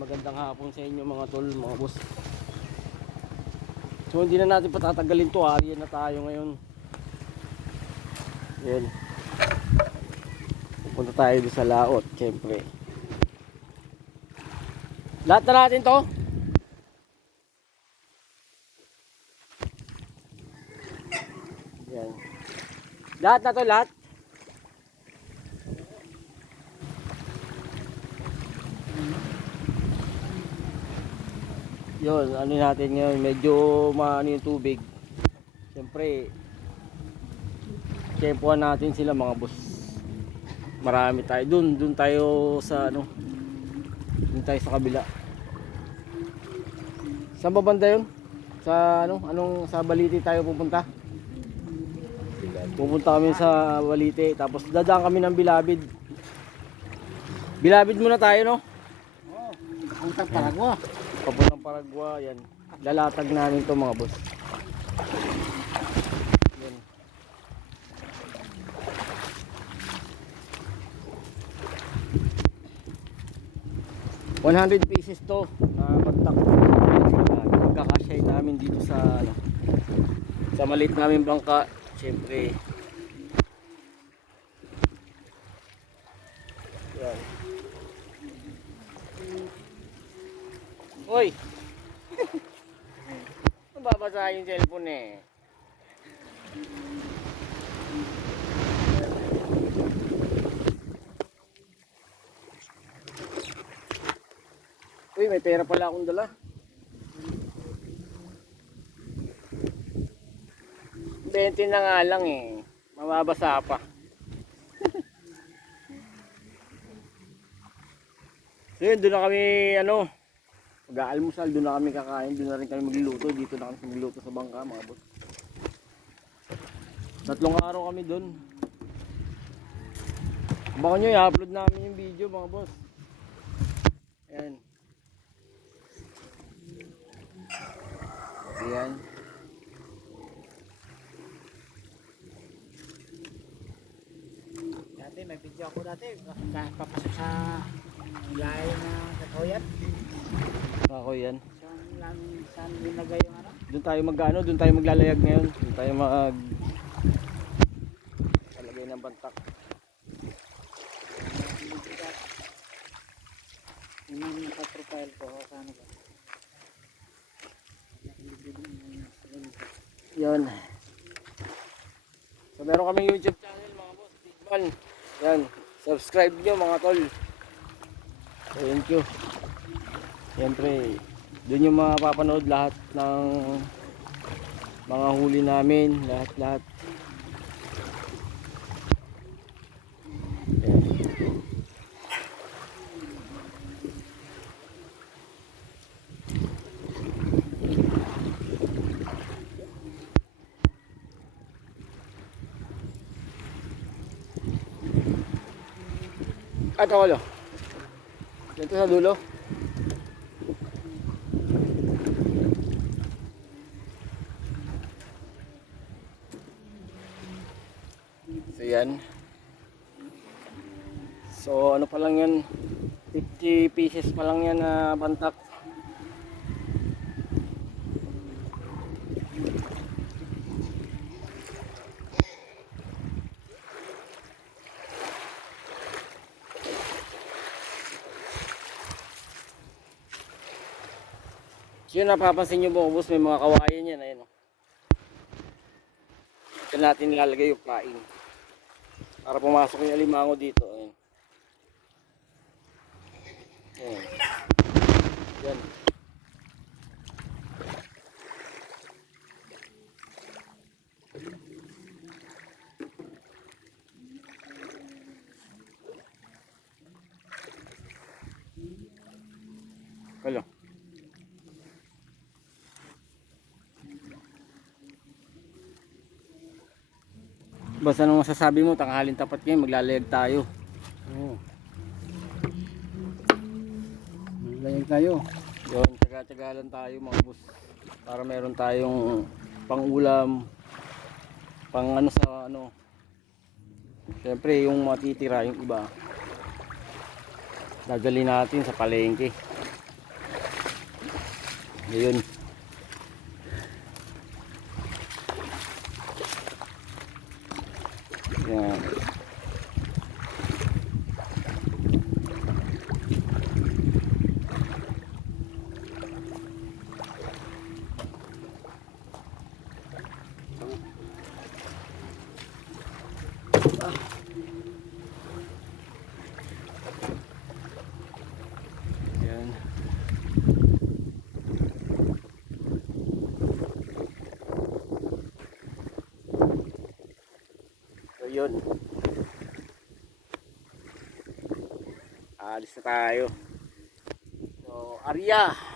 magandang hapon sa inyo mga tol, mga boss. So hindi na natin patatagalin to, area na tayo ngayon. Yan. Pupunta tayo doon sa laot, syempre. Lahat na natin to. Yan. Lahat na to, lahat. Yun, ano natin ngayon, medyo maano yung tubig. Siyempre, tempuhan natin sila mga boss. Marami tayo. Dun tayo sa ano, dun tayo sa kabila. Saan ba banda yun? Sa ano, sa Balite tayo pupunta? Pupunta kami sa Balite, tapos dadaan kami ng Bilabid. Bilabid muna tayo, no? Oo, puntang Paragua. Papuntang Paragua, yan. Lalatag namin to mga boss. Yan. ₱100 to. Pagtak. Magkakasya namin dito sa ano, sa maliit namin bangka. Siyempre. Yan. Hoy! Nababasa yung cellphone eh. Uy, may pera pala akong dala. 20 na nga lang eh. Mababasa pa. So yun, doon na kami ano, mag-aalmusal, doon na kami kakain, doon na rin kami magluluto. Dito na kami magluluto sa bangka mga boss. 3 araw kami doon. Abangan nyo, i-upload namin yung video mga boss. Ayan. Ayan. Dati may video ako dati. Papasok sa layo na kakawyat. Ako yan. Saan nilagay yung ano? Doon tayo mag-ano, doon tayo maglalayag ngayon. Doon tayo talagay ng bantak. Yung naka-profile ko, saan ba? Yan. So meron kaming YouTube channel mga boss, Bigman. Yan, subscribe nyo mga tol. Thank you. Siyempre, doon yung mapapanood lahat ng mga huli namin, lahat. Yan. At ako lo. Dito sa dulo. So yan. So ano pa lang yan, 50 pieces pa lang yan na bantak. So yun, napapansin nyo mga boss, may mga kawayan yan, ayun. Ito natin nilalagay yung pain para pumasok yung alimango dito, ayun. Ayun. Yan. Kalo. Basta nung masasabi mo, tanghalin tapat ngayon, maglalayag tayo. Oo. Layag tayo. Yun, tsaga-tsaga lang tayo mga boss. Para meron tayong pang-ulam, pang ano sa ano. Siyempre yung matitira, yung iba dadali natin sa palengke. Ayun. Yan. Yan. So yun. Alis na tayo. So, Arya.